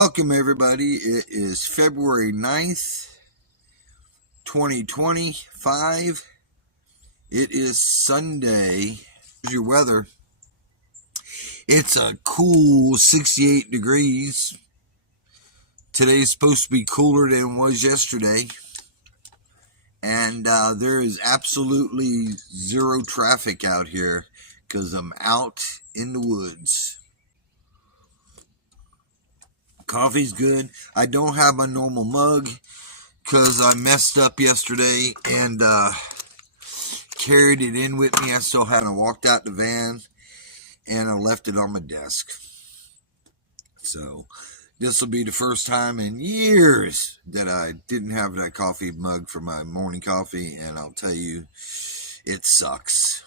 Welcome, everybody. It is February 9th, 2025. It is Sunday. Here's your weather. It's a cool 68 degrees. Today's supposed to be cooler than it was yesterday. And there is absolutely zero traffic out here because I'm out in the woods. Coffee's good. I don't have my normal mug because I messed up yesterday and carried it in with me. I still hadn't walked out the van and I left it on my desk. So this will be the first time in years that I didn't have that coffee mug for my morning coffee, and I'll tell you, it sucks.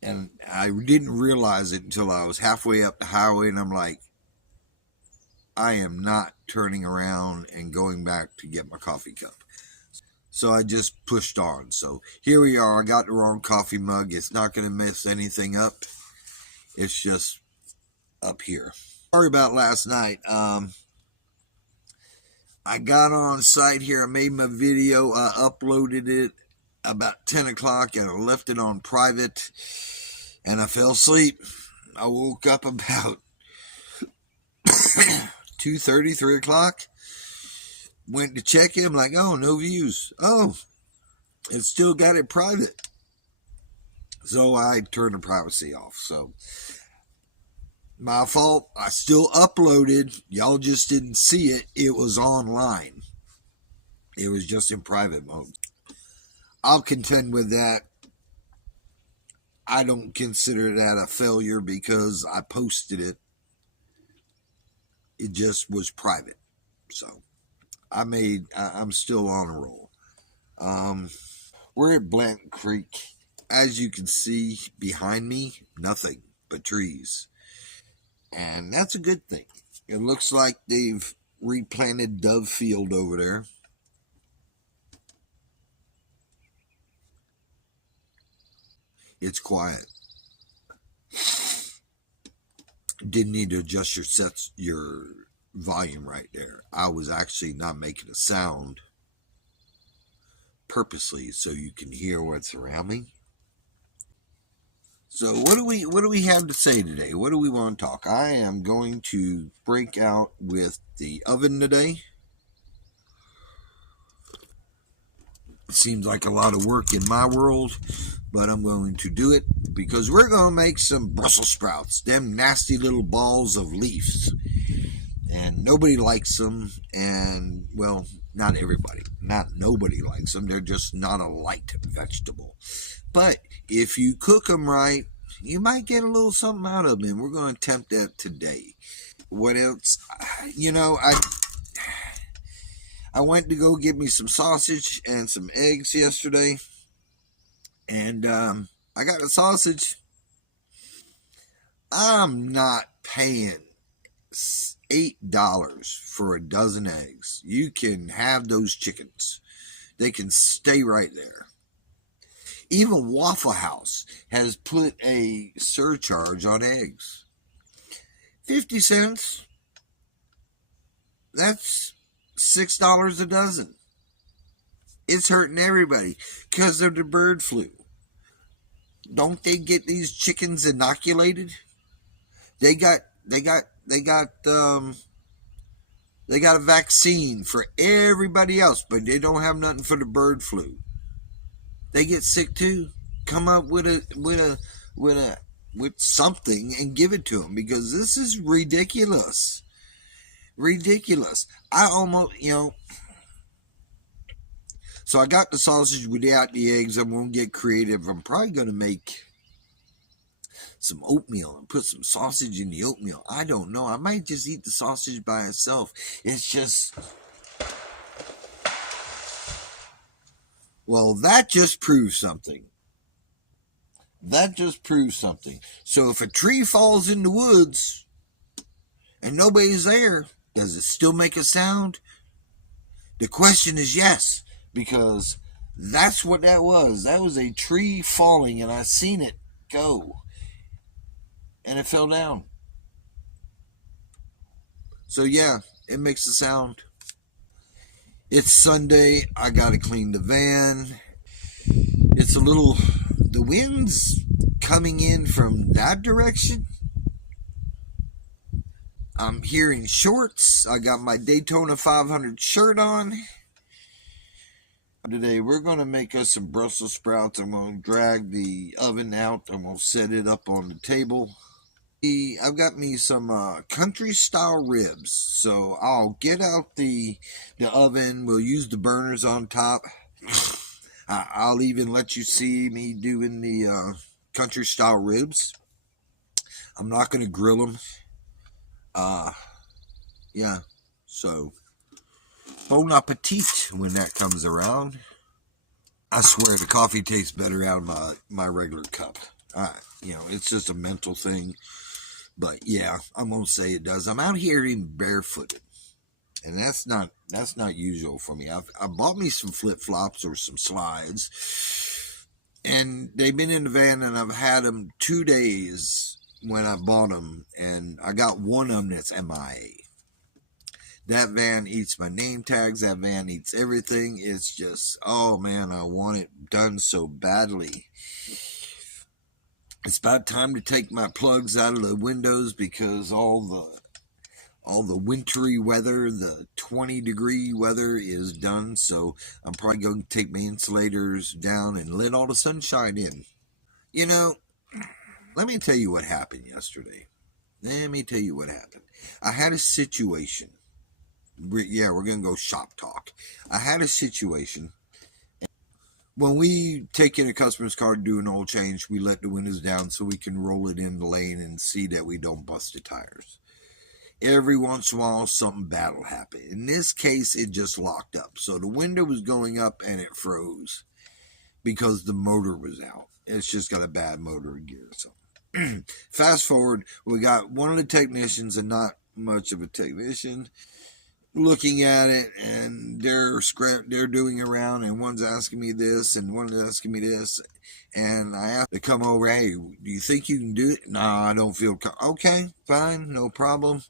And I didn't realize it until I was halfway up the highway, and I'm like, I am not turning around and going back to get my coffee cup. So I just pushed on. So here we are. I got the wrong coffee mug. It's not going to mess anything up. It's just up here. Sorry about last night. I got on site here. I made my video. I uploaded it about 10 o'clock and I left it on private. And I fell asleep. I woke up about 2:30, 3 o'clock. Went to check it. I'm like, oh, no views. Oh, it still got it private. So I turned the privacy off. So my fault. I still uploaded. Y'all just didn't see it. It was online. It was just in private mode. I'll contend with that. I don't consider that a failure because I posted it. It just was private. So I'm still on a roll. We're at Blanton Creek. As you can see behind me, nothing but trees. And that's a good thing. It looks like they've replanted Dove Field over there. It's quiet. Didn't need to adjust your volume right there. I was actually not making a sound purposely so you can hear what's around me. So what do we have to say today? What do we want to talk? I am going to break out with the oven today. It seems like a lot of work in my world, but I'm going to do it because we're going to make some Brussels sprouts, them nasty little balls of leaves. And nobody likes them, and, well, not everybody. Nobody likes them. They're just not a light vegetable. But if you cook them right, you might get a little something out of them. We're going to attempt that today. What else? You know, I went to go get me some sausage and some eggs yesterday. And I got the sausage. I'm not paying $8 for a dozen eggs. You can have those chickens. They can stay right there. Even Waffle House has put a surcharge on eggs. 50 cents. That's $6 a dozen. It's hurting everybody because of the bird flu. Don't they get these chickens inoculated? They got a vaccine for everybody else, but they don't have nothing for the bird flu. They get sick too. Come up with something and give it to them because this is ridiculous. Ridiculous. I almost, so I got the sausage without the eggs. I'm going to get creative. I'm probably going to make some oatmeal and put some sausage in the oatmeal. I don't know. I might just eat the sausage by itself. It's just, well, that just proves something. That just proves something. So if a tree falls in the woods and nobody's there, does it still make a sound? The question is yes, because that's what that was. That was a tree falling, and I seen it go. And it fell down. So yeah, it makes a sound. It's Sunday. I gotta clean the van. It's a little. The wind's coming in from that direction. I'm here in shorts. I got my Daytona 500 shirt on. Today we're going to make us some Brussels sprouts. I'm going to drag the oven out. I'm going to set it up on the table. I've got me some country style ribs. So I'll get out the oven. We'll use the burners on top. I'll even let you see me doing the country style ribs. I'm not going to grill them. Yeah. So, bon appetit when that comes around. I swear the coffee tastes better out of my regular cup. It's just a mental thing. But yeah, I'm gonna say it does. I'm out here even barefooted, and that's not usual for me. I bought me some flip flops or some slides, and they've been in the van, and I've had them 2 days when I bought them, and I got one of them that's MIA. That van eats my name tags. That van eats everything. It's just, oh man, I want it done so badly. It's about time to take my plugs out of the windows because all the wintry weather, the 20-degree weather is done. So I'm probably going to take my insulators down and let all the sunshine in. Let me tell you what happened yesterday. I had a situation. Yeah, we're going to go shop talk. I had a situation. When we take in a customer's car to do an oil change, we let the windows down so we can roll it in the lane and see that we don't bust the tires. Every once in a while, something bad will happen. In this case, it just locked up. So the window was going up and it froze because the motor was out. It's just got a bad motor gear or something. Fast forward, we got one of the technicians, and not much of a technician, looking at it, and they're doing around, and one's asking me this and one's asking me this, and I have to come over. Hey, do you think you can do it? No, I don't feel okay, fine, no problem.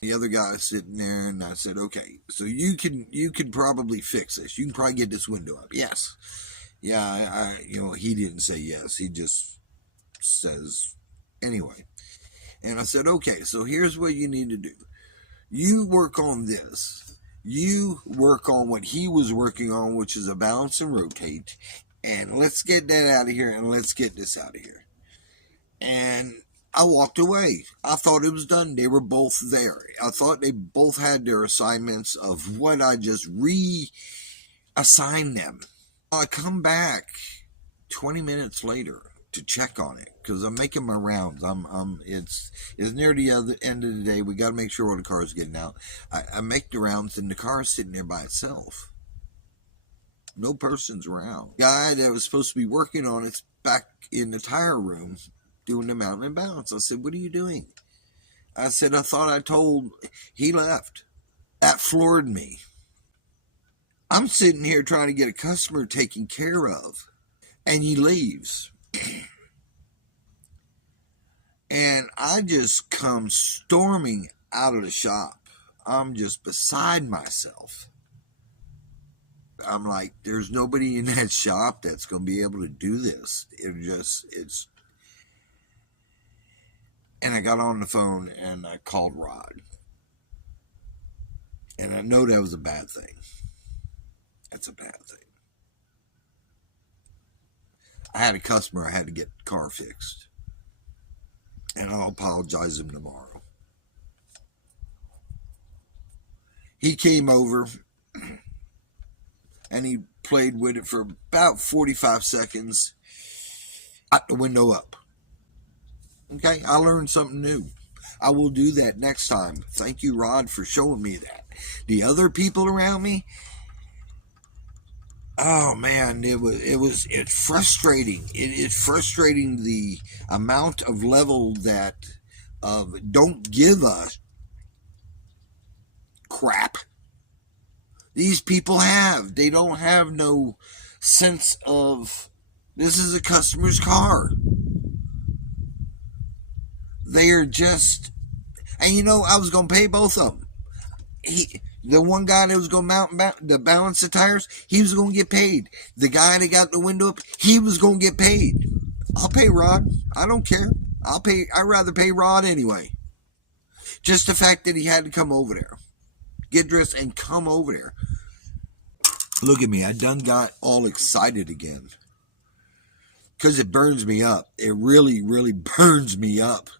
The other guy sitting there, and I said, okay, so you can probably fix this. You can probably get this window up. Yes. Yeah, he didn't say yes. He just says anyway. And I said, okay, so here's what you need to do. You work on this. You work on what he was working on, which is a balance and rotate. And let's get that out of here, and let's get this out of here. And I walked away. I thought it was done. They were both there. I thought they both had their assignments of what I just reassigned them. I come back 20 minutes later to check on it because I'm making my rounds. It's near the end of the day. We got to make sure all the cars getting out. I make the rounds, and the car is sitting there by itself. No person's around. The guy that was supposed to be working on it's back in the tire room doing the mountain and balance. I said, what are you doing? I said, I thought I told. He left. That floored me. I'm sitting here trying to get a customer taken care of, and he leaves. And I just come storming out of the shop. I'm just beside myself. I'm like, there's nobody in that shop that's going to be able to do this. And I got on the phone and I called Rod. And I know that was a bad thing. That's a bad thing. I had a customer I had to get the car fixed. And I'll apologize to him tomorrow. He came over and he played with it for about 45 seconds. Got the window up. Okay, I learned something new. I will do that next time. Thank you, Rod, for showing me that. The other people around me, oh man, it's frustrating. It's frustrating the amount of level that don't give a crap these people have. They don't have no sense of this is a customer's car. They are just, and I was going to pay both of them. The one guy that was going to balance the tires, he was going to get paid. The guy that got the window up, he was going to get paid. I'll pay Rod. I don't care. I'd rather pay Rod anyway. Just the fact that he had to come over there, get dressed and come over there. Look at me. I done got all excited again. Because it burns me up. It really, really burns me up.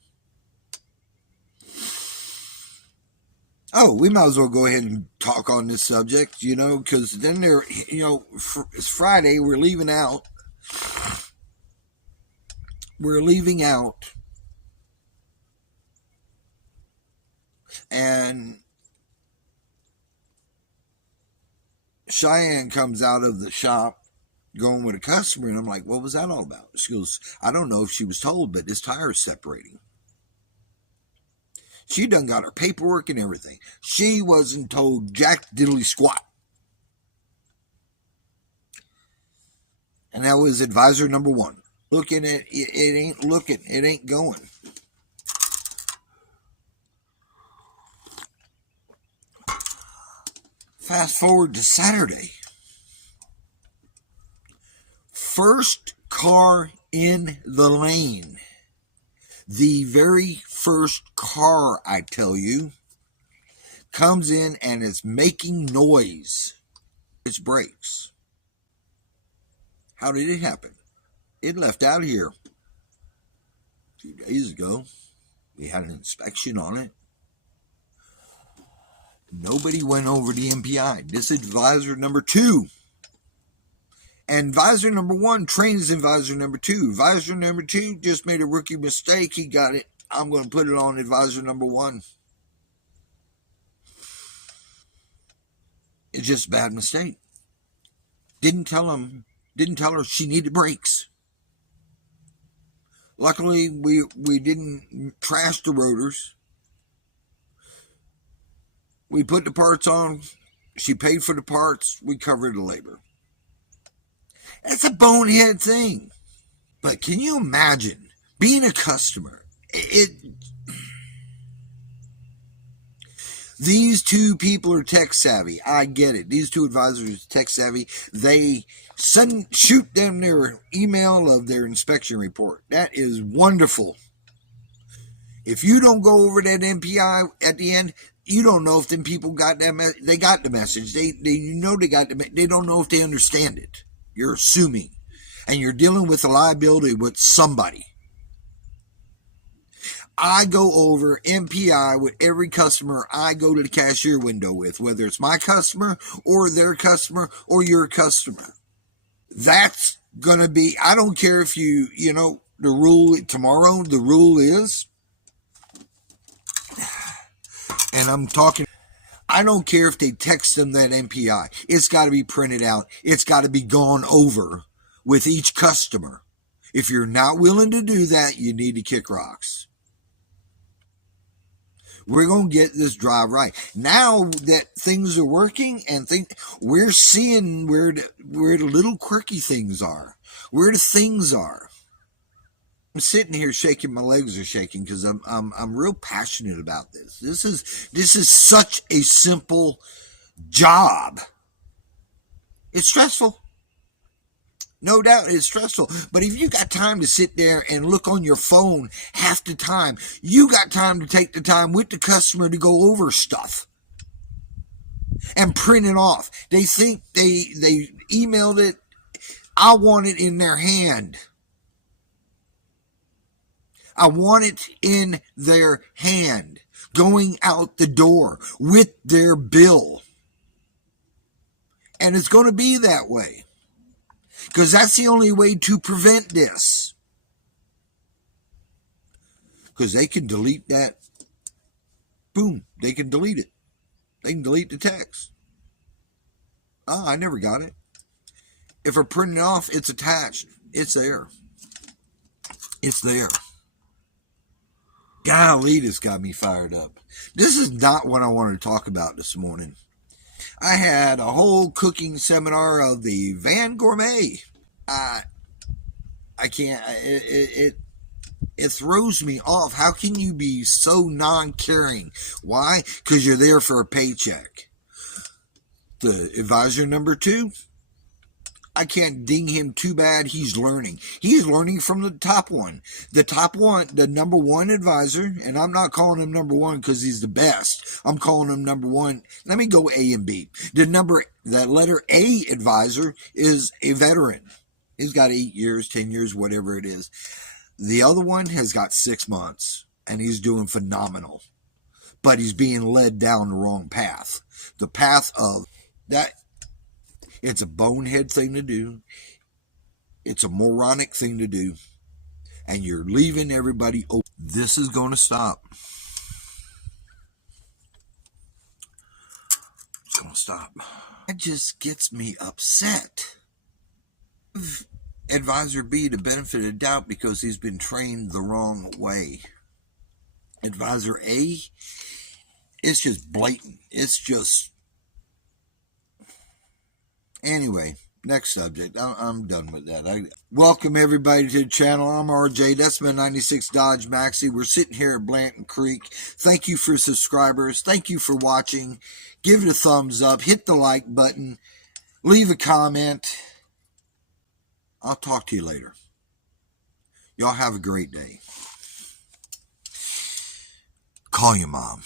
Oh, we might as well go ahead and talk on this subject, because then it's Friday. We're leaving out. And Cheyenne comes out of the shop going with a customer, and I'm like, what was that all about? She goes, I don't know if she was told, but this tire is separating. She done got her paperwork and everything. She wasn't told jack diddly squat. And that was advisor number one. Looking at it ain't looking, it ain't going. Fast forward to Saturday. First car in the lane. The very first car, I tell you, comes in and is making noise. Its brakes. How did it happen? It left out here a few days ago. We had an inspection on it. Nobody went over the MPI. This is advisor number 2. And advisor number 1 trains advisor number 2. Advisor number 2 just made a rookie mistake. He got it. I'm going to put it on advisor number 1. It's just a bad mistake. Didn't tell her she needed brakes. Luckily, we didn't trash the rotors. We put the parts on. She paid for the parts. We covered the labor. That's a bonehead thing. But can you imagine being a customer? These two people are tech savvy. I get it. These two advisors are tech savvy. They shoot them their email of their inspection report. That is wonderful. If you don't go over that MPI at the end, you don't know if them people got that. They got the message. They got the. They don't know if they understand it. You're assuming, and you're dealing with a liability with somebody. I go over MPI with every customer I go to the cashier window with, whether it's my customer or their customer or your customer. That's going to be, I don't care if the rule tomorrow, the rule is, and I'm talking, I don't care if they text them that MPI. It's got to be printed out. It's got to be gone over with each customer. If you're not willing to do that, you need to kick rocks. We're going to get this drive right. Now that things are working and we're seeing where the little quirky things are, where the things are. I'm sitting here shaking, my legs are shaking because I'm real passionate about this. This is such a simple job. It's stressful. No doubt it's stressful. But if you got time to sit there and look on your phone half the time, you got time to take the time with the customer to go over stuff and print it off. They think they emailed it. I want it in their hand. I want it in their hand, going out the door with their bill. And it's going to be that way. Because that's the only way to prevent this. Because they can delete that. Boom. They can delete it. They can delete the text. Oh, I never got it. If I print it off, it's attached. It's there. It's there. Golly, this got me fired up. This is not what I wanted to talk about this morning. I had a whole cooking seminar of the Van Gourmet. I can't. It It throws me off. How can you be so non-caring? Why? Because you're there for a paycheck. The advisor number 2, I can't ding him too bad. He's learning. He's learning from the top one. The top one, the number 1 advisor, and I'm not calling him number 1 because he's the best. I'm calling him number 1. Let me go A and B. That letter A advisor is a veteran. He's got 8 years, 10 years, whatever it is. The other one has got 6 months, and he's doing phenomenal. But he's being led down the wrong path. The path of that. It's a bonehead thing to do. It's a moronic thing to do. And you're leaving everybody open. This is going to stop. It's going to stop. That just gets me upset. Give advisor B the benefit of the doubt because he's been trained the wrong way. Advisor A, it's just blatant. It's just... Anyway, next subject. I'm done with that. Welcome everybody to the channel. I'm RJ. That's my 96 Dodge Maxi. We're sitting here at Blanton Creek. Thank you for subscribers. Thank you for watching. Give it a thumbs up. Hit the like button. Leave a comment. I'll talk to you later. Y'all have a great day. Call your mom.